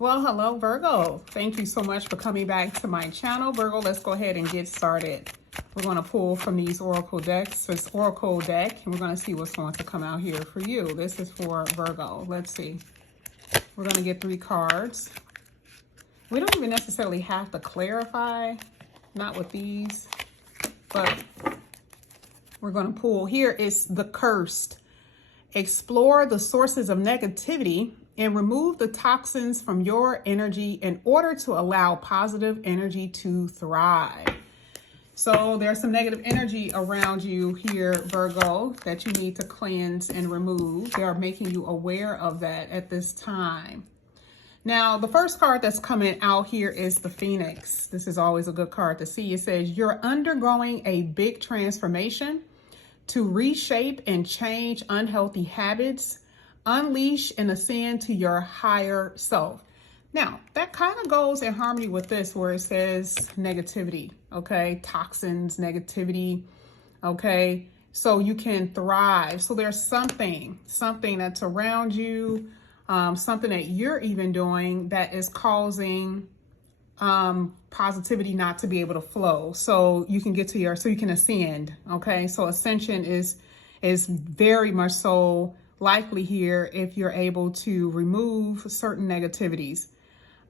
Well, hello, Virgo. Thank you so much for coming back to my channel. Virgo, let's go ahead and get started. We're going to pull from these oracle decks, this oracle deck, and we're going to see what's going to come out here for you. This is for Virgo. Let's see. We're going to get 3 cards. We don't even necessarily have to clarify, not with these, but we're going to pull. Here is the Cursed. Explore the sources of negativity and remove the toxins from your energy in order to allow positive energy to thrive. So there's some negative energy around you here, Virgo, that you need to cleanse and remove. They are making you aware of that at this time. Now, the first card that's coming out here is the Phoenix. This is always a good card to see. It says, you're undergoing a big transformation to reshape and change unhealthy habits, unleash and ascend to your higher self. Now, that kind of goes in harmony with this where it says negativity, okay? Toxins, negativity, okay? So you can thrive. So there's something that's around you, something that you're even doing that is causing positivity not to be able to flow. So you can get to so you can ascend, okay? So ascension is very much so likely here if you're able to remove certain negativities.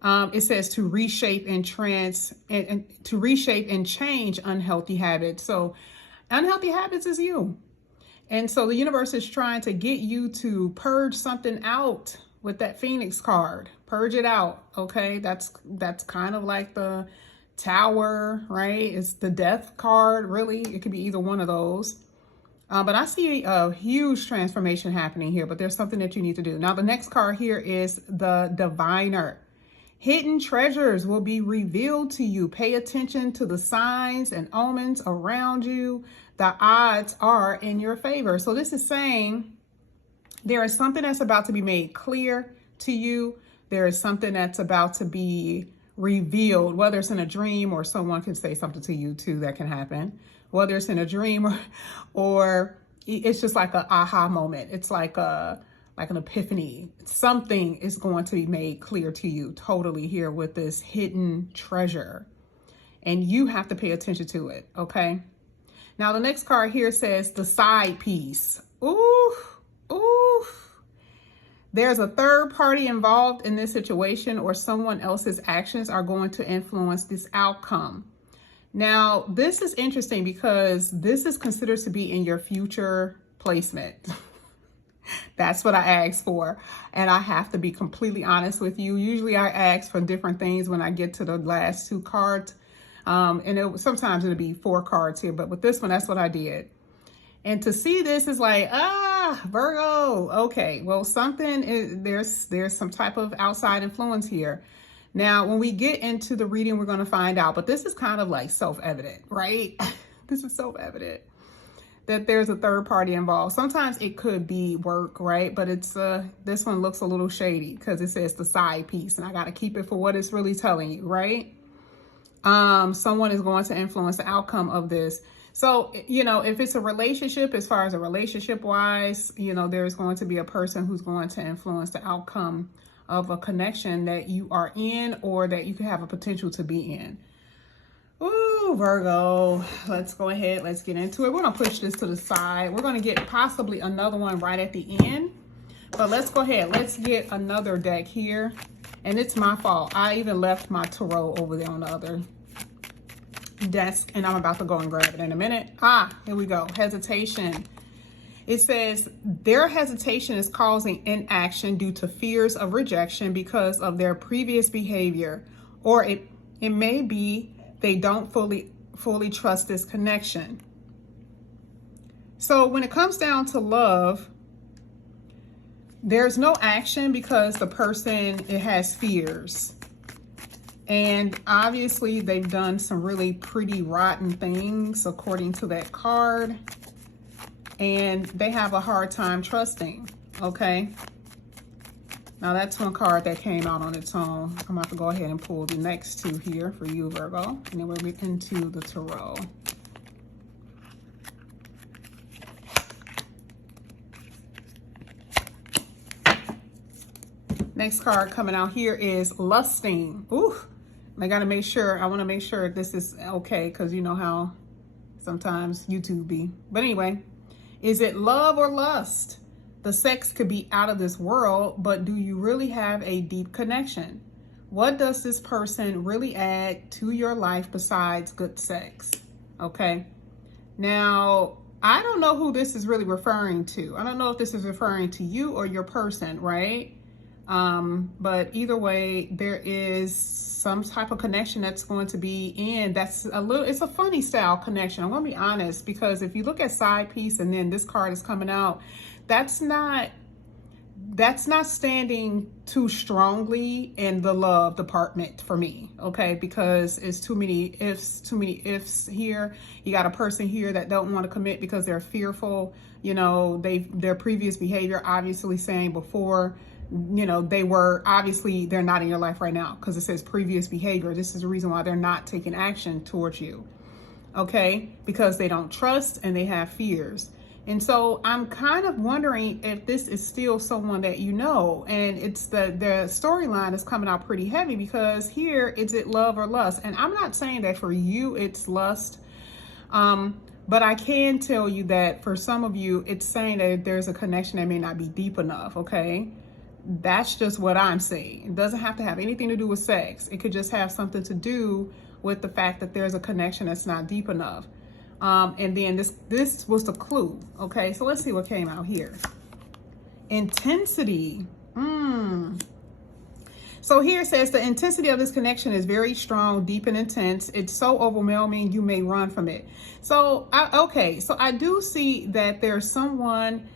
It says to reshape and to reshape and change unhealthy habits. So unhealthy habits is you. And so the universe is trying to get you to purge something out with that Phoenix card. Purge it out, okay? That's kind of like the Tower, right? It's the Death card, really. It could be either one of those. But I see a huge transformation happening here, but there's something that you need to do. Now, the next card here is the Diviner. Hidden treasures will be revealed to you. Pay attention to the signs and omens around you. The odds are in your favor. So this is saying there is something that's about to be made clear to you. There is something that's about to be revealed, whether it's in a dream or someone can say something to you too, that can happen. Whether it's in a dream or it's just like an aha moment. It's like an epiphany. Something is going to be made clear to you totally here with this hidden treasure. And you have to pay attention to it, okay? Now, the next card here says the Side Piece. Ooh, ooh. There's a third party involved in this situation, or someone else's actions are going to influence this outcome. Now, this is interesting because this is considered to be in your future placement. That's what I asked for. And I have to be completely honest with you. Usually I ask for different things when I get to the last 2 cards. Sometimes it'll be 4 cards here, but with this one, that's what I did. And to see this is like, Virgo, okay, well, there's some type of outside influence here. Now, when we get into the reading, we're going to find out, but this is kind of like self-evident, right? This is self-evident that there's a third party involved. Sometimes it could be work, right? But this one looks a little shady because it says the side piece, and I got to keep it for what it's really telling you, right? Someone is going to influence the outcome of this. So, if it's a relationship, as far as a relationship wise, there's going to be a person who's going to influence the outcome of a connection that you are in or that you could have a potential to be in. Ooh, Virgo, let's go ahead. Let's get into it. We're going to push this to the side. We're going to get possibly another one right at the end. But let's go ahead. Let's get another deck here. And it's my fault. I even left my tarot over there on the other desk. And I'm about to go and grab it in a minute. Here we go. Hesitation. It says their hesitation is causing inaction due to fears of rejection because of their previous behavior, or it may be they don't fully trust this connection. So when it comes down to love, there's no action because the person has fears. And obviously they've done some really pretty rotten things according to that card. And they have a hard time trusting, okay? Now that's one card that came out on its own. I'm about to go ahead and pull the next 2 here for you, Virgo. And then we'll get into the tarot. Next card coming out here is lusting. Ooh, I want to make sure this is okay, because you know how sometimes YouTube be. But anyway, is it love or lust? The sex could be out of this world, but do you really have a deep connection? What does this person really add to your life besides good sex? Okay. Now, I don't know who this is really referring to. I don't know if this is referring to you or your person, right? But either way, there is some type of connection that's going to be in. It's a funny style connection. I'm going to be honest, because if you look at side piece and then this card is coming out, that's not standing too strongly in the love department for me, okay? Because it's too many ifs here. You got a person here that don't want to commit because they're fearful. You know, their previous behavior, obviously saying before, you know, they're not in your life right now, because it says previous behavior. This is the reason why they're not taking action towards you, okay? Because they don't trust and they have fears. And so I'm kind of wondering if this is still someone that you know, and it's the storyline is coming out pretty heavy, because here, is it love or lust? And I'm not saying that for you it's lust, but I can tell you that for some of you, it's saying that there's a connection that may not be deep enough, okay? That's just what I'm saying. It doesn't have to have anything to do with sex. It could just have something to do with the fact that there's a connection that's not deep enough. And then this was the clue. Okay, so let's see what came out here. Intensity. So here it says the intensity of this connection is very strong, deep, and intense. It's so overwhelming you may run from it. So I do see that there's someone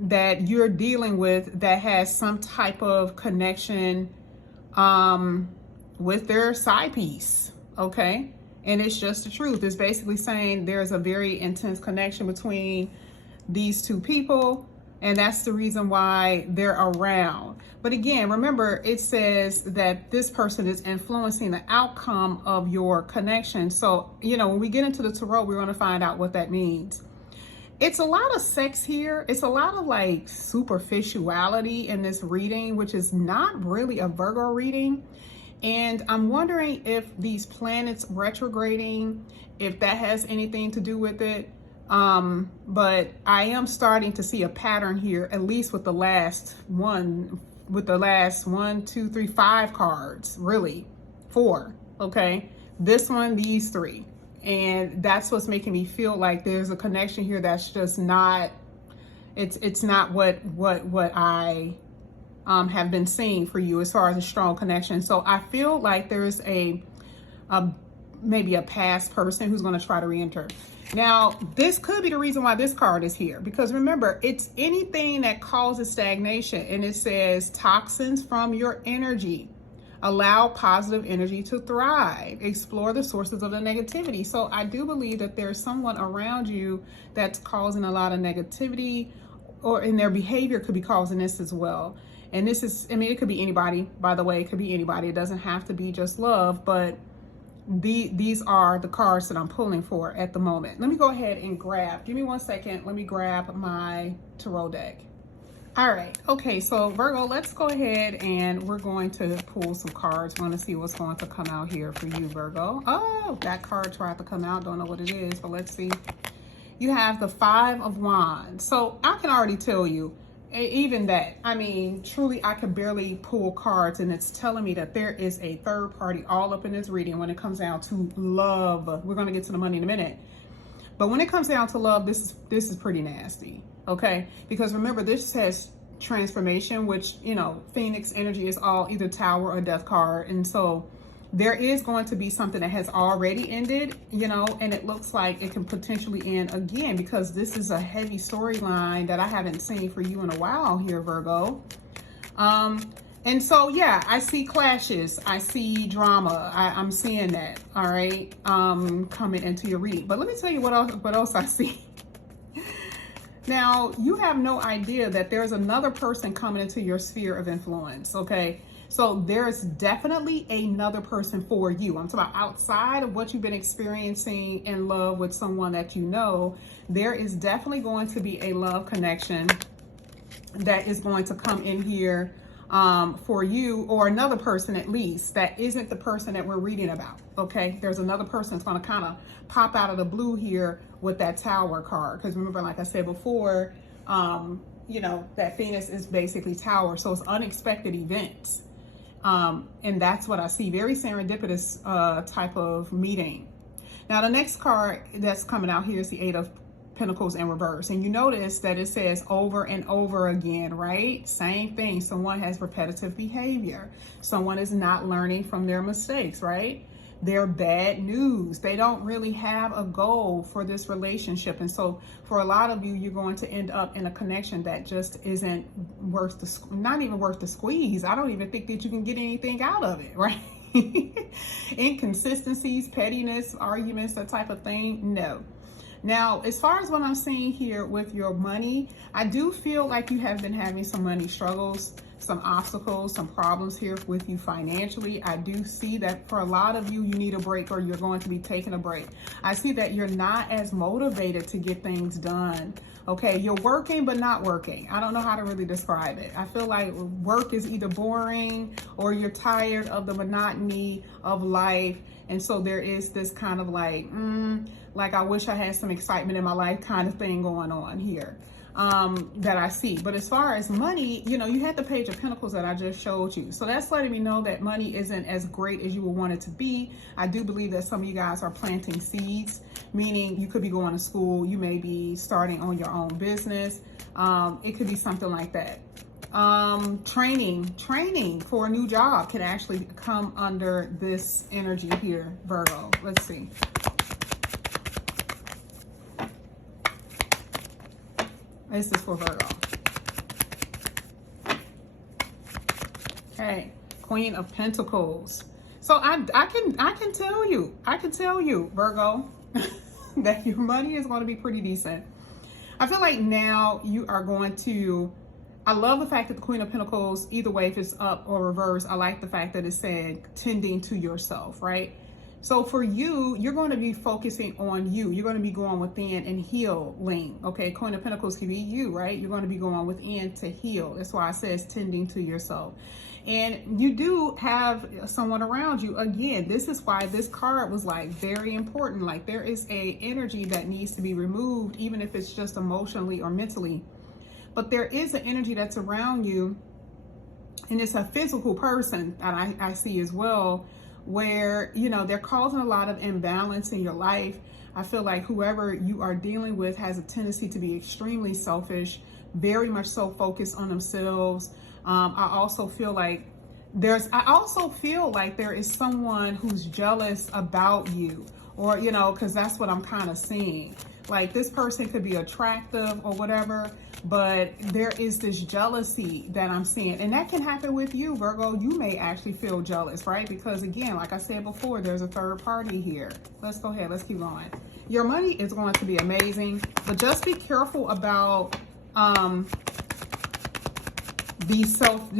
that you're dealing with that has some type of connection with their side piece. Okay. And it's just the truth. It's basically saying there's a very intense connection between these two people, and that's the reason why they're around. But again, remember, it says that this person is influencing the outcome of your connection. So, you know, when we get into the tarot, we're going to find out what that means. It's a lot of sex here. It's a lot of like superficiality in this reading, which is not really a Virgo reading. And I'm wondering if these planets retrograding, if that has anything to do with it. But I am starting to see a pattern here, at least with the last 1, 2, 3, 5 cards, really 4. Okay. This one, these 3. And that's what's making me feel like there's a connection here that's just not, it's not what I have been seeing for you as far as a strong connection. So I feel like there's maybe a past person who's going to try to re-enter. Now, this could be the reason why this card is here, because remember, it's anything that causes stagnation, and it says toxins from your energy. Allow positive energy to thrive. Explore the sources of the negativity. So I do believe that there's someone around you that's causing a lot of negativity, or in their behavior could be causing this as well. And this is, I mean, it could be anybody, by the way. It could be anybody. It doesn't have to be just love, but these are the cards that I'm pulling for at the moment. Let me go ahead and give me 1 second. Let me grab my tarot deck. All right. Okay, so Virgo, let's go ahead and we're going to pull some cards. We want to see what's going to come out here for you, Virgo. Oh, that card tried to come out. Don't know what it is, but let's see. You have the 5 of Wands. So I can already tell you, even that, I mean, truly, I could barely pull cards, and it's telling me that there is a third party all up in this reading when it comes down to love. We're going to get to the money in a minute. But when it comes down to love, this is pretty nasty. Okay, because remember, this says transformation, which, you know, Phoenix energy is all either Tower or Death card. And so there is going to be something that has already ended, you know, and it looks like it can potentially end again, because this is a heavy storyline that I haven't seen for you in a while here, Virgo. And so, yeah, I see clashes. I see drama. I'm seeing that. All right. Coming into your reading. But let me tell you what else I see. Now, you have no idea that there's another person coming into your sphere of influence, okay? So there's definitely another person for you. I'm talking about outside of what you've been experiencing in love with someone that you know. There is definitely going to be a love connection that is going to come in here for you or another person at least that isn't the person that we're reading about. Okay, there's another person that's going to kind of pop out of the blue here with that Tower card, because remember, like I said before, you know, that Venus is basically Tower, so it's unexpected events, and that's what I see. Very serendipitous type of meeting. Now the next card that's coming out here is the Eight of Pentacles in reverse, and you notice that it says over and over again, right? Same thing. Someone has repetitive behavior. Someone is not learning from their mistakes, right? They're bad news. They don't really have a goal for this relationship, and so for a lot of you, you're going to end up in a connection that just isn't worth the, not even worth the squeeze. I don't even think that you can get anything out of it, right? Inconsistencies, pettiness, arguments, that type of thing. No. Now, as far as what I'm seeing here with your money, I do feel like you have been having some money struggles, some obstacles, some problems here with you financially. I do see that for a lot of you, you need a break, or you're going to be taking a break. I see that you're not as motivated to get things done. Okay, you're working but not working. I don't know how to really describe it. I feel like work is either boring or you're tired of the monotony of life. And so there is this kind of like I wish I had some excitement in my life kind of thing going on here that I see. But as far as money, you know, you had the Page of Pentacles that I just showed you. So that's letting me know that money isn't as great as you would want it to be. I do believe that some of you guys are planting seeds, meaning you could be going to school. You may be starting on your own business. It could be something like that. Training for a new job can actually come under this energy here, Virgo. Let's see. This is for Virgo. Okay, Queen of Pentacles. So I can tell you, Virgo, that your money is going to be pretty decent. I feel like now you are going to, I love the fact that the Queen of Pentacles, either way, if it's up or reverse, I like the fact that it's saying tending to yourself, right? So for you, you're going to be focusing on you. You're going to be going within and healing. Okay, Queen of Pentacles can be you, right? You're going to be going within to heal. That's why it says tending to yourself. And you do have someone around you. Again, this is why this card was like very important. Like there is a energy that needs to be removed, even if it's just emotionally or mentally. But there is an energy that's around you, and it's a physical person that I see as well, where, you know, they're causing a lot of imbalance in your life. I feel like whoever you are dealing with has a tendency to be extremely selfish, very much so focused on themselves. I also feel like there is someone who's jealous about you, or, you know, because that's what I'm kind of seeing. Like this person could be attractive or whatever, but there is this jealousy that I'm seeing, and that can happen with you, Virgo. You may actually feel jealous, right? Because again, like I said before, there's a third party here. Let's go ahead. Let's keep going. Your money is going to be amazing, but just be careful about these self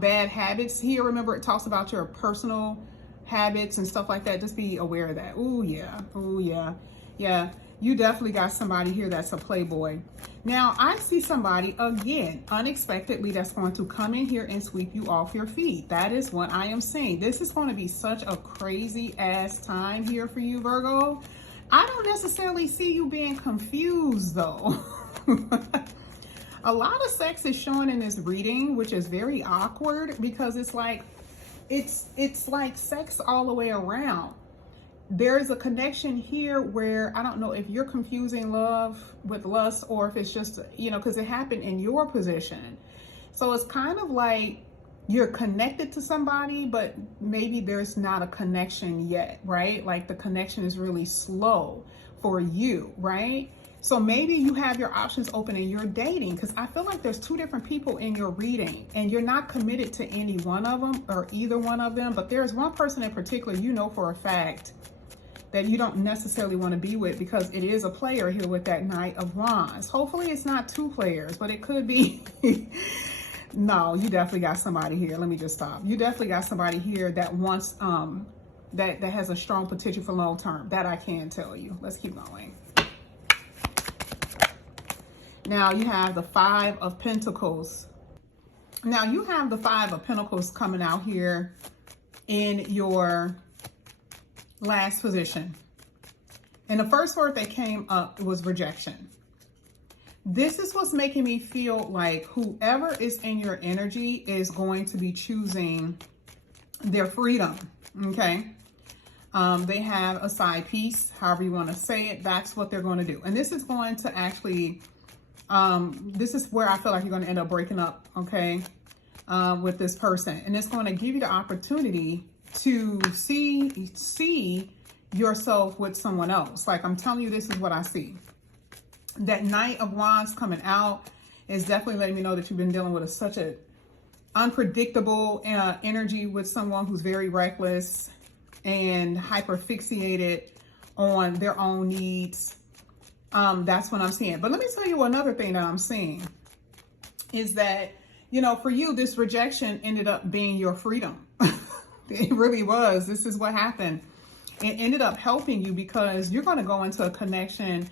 bad habits here. Remember, it talks about your personal habits and stuff like that. Just be aware of that. Oh yeah. Oh yeah. Yeah. You definitely got somebody here that's a playboy. Now, I see somebody, again, unexpectedly, that's going to come in here and sweep you off your feet. That is what I am seeing. This is going to be such a crazy ass time here for you, Virgo. I don't necessarily see you being confused, though. A lot of sex is showing in this reading, which is very awkward, because it's like sex all the way around. There's a connection here where I don't know if you're confusing love with lust, or if it's just, you know, because it happened in your position. So it's kind of like you're connected to somebody, but maybe there's not a connection yet, right? Like the connection is really slow for you, right? So maybe you have your options open and you're dating, because I feel like there's two different people in your reading, and you're not committed to any one of them or either one of them. But there's one person in particular, you know for a fact, that you don't necessarily want to be with, because it is a player here with that Knight of Wands. Hopefully it's not two players, but it could be. No, you definitely got somebody here. Let me just stop. You definitely got somebody here that wants, that has a strong potential for long term. That I can tell you. Let's keep going. Now you have the Five of Pentacles Now you have the Five of Pentacles coming out here in your last position. And the first word that came up was rejection. This is what's making me feel like whoever is in your energy is going to be choosing their freedom, okay? They have a side piece, however you want to say it. That's what they're going to do. And this is going to actually, this is where I feel like you're going to end up breaking up, okay, with this person. And it's going to give you the opportunity to see yourself with someone else. Like I'm telling you, this is what I see. That Knight of Wands coming out is definitely letting me know that you've been dealing with such a unpredictable energy with someone who's very reckless and hyper fixated on their own needs. That's what I'm seeing. But let me tell you another thing that I'm seeing is that, you know, for you, this rejection ended up being your freedom. It really was. This is what happened. It ended up helping you because you're going to go into a connection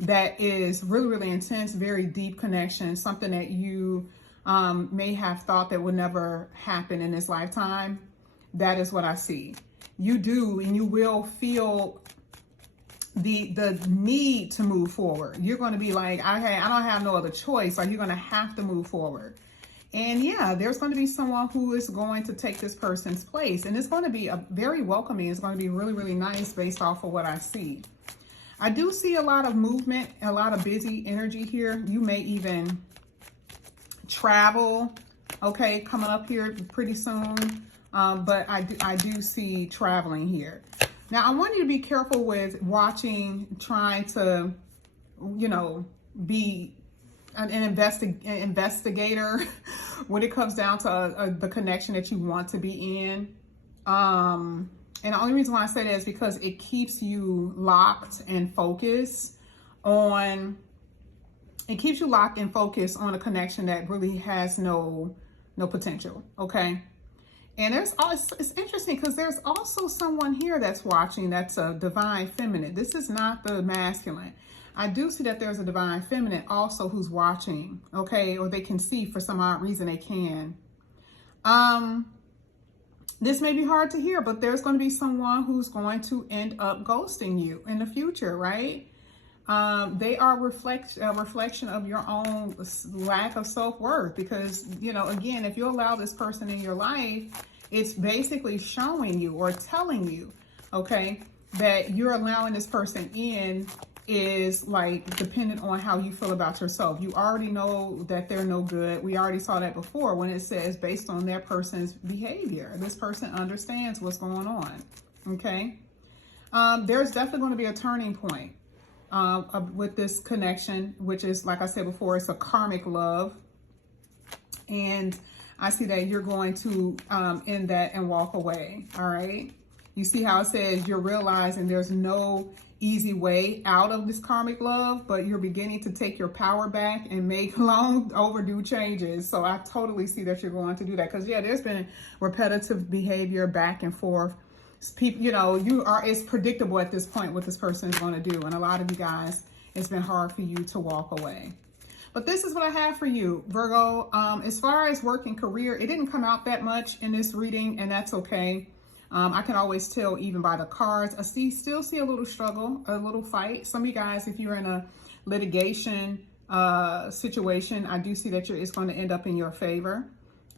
that is really, really intense, very deep connection, something that you may have thought that would never happen in this lifetime. That is what I see. You do, and you will feel the need to move forward. You're going to be like, I don't have no other choice. Or you're going to have to move forward. And yeah, there's going to be someone who is going to take this person's place. And it's going to be a very welcoming. It's going to be really, really nice based off of what I see. I do see a lot of movement, a lot of busy energy here. You may even travel, okay, coming up here pretty soon. But I do see traveling here. Now, I want you to be careful with watching, trying to, you know, be an investigator when it comes down to the connection that you want to be in. And the only reason why I say that is because it keeps you locked and focused on, a connection that really has no potential, okay? And it's interesting because there's also someone here that's watching that's a divine feminine. This is not the masculine. I do see that there's a divine feminine also who's watching, okay? Or they can see for some odd reason they can. This may be hard to hear, but there's going to be someone who's going to end up ghosting you in the future, right? They are a reflection of your own lack of self-worth because, you know, again, if you allow this person in your life, it's basically showing you or telling you, okay, that you're allowing this person in is like dependent on how you feel about yourself. You already know that they're no good. We already saw that before when it says based on that person's behavior. This person understands what's going on, okay? There's definitely going to be a turning point with this connection, which is, like I said before, it's a karmic love. And I see that you're going to end that and walk away, all right? You see how it says you're realizing there's no easy way out of this karmic love, but you're beginning to take your power back and make long overdue changes. So I totally see that you're going to do that because, yeah, there's been repetitive behavior back and forth. People, you know, it's predictable at this point what this person is going to do. And a lot of you guys, it's been hard for you to walk away. But this is what I have for you, Virgo. As far as work and career, it didn't come out that much in this reading, and that's okay. I can always tell even by the cards. I still see a little struggle, a little fight. Some of you guys, if you're in a litigation situation, I do see that it's going to end up in your favor.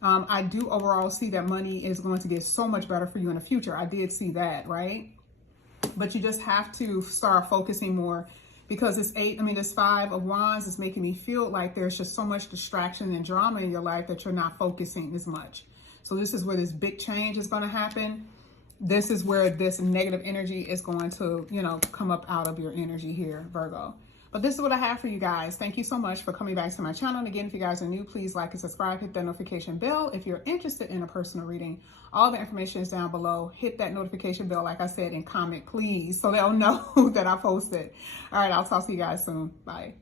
I do overall see that money is going to get so much better for you in the future. I did see that, right? But you just have to start focusing more because this Five of Wands is making me feel like there's just so much distraction and drama in your life that you're not focusing as much. So this is where this big change is going to happen. This is where this negative energy is going to, you know, come up out of your energy here, Virgo. But this is what I have for you guys. Thank you so much for coming back to my channel. And again, if you guys are new, please like and subscribe, hit that notification bell. If you're interested in a personal reading, all the information is down below. Hit that notification bell, like I said, and comment, please, so they'll know that I posted. All right, I'll talk to you guys soon. Bye.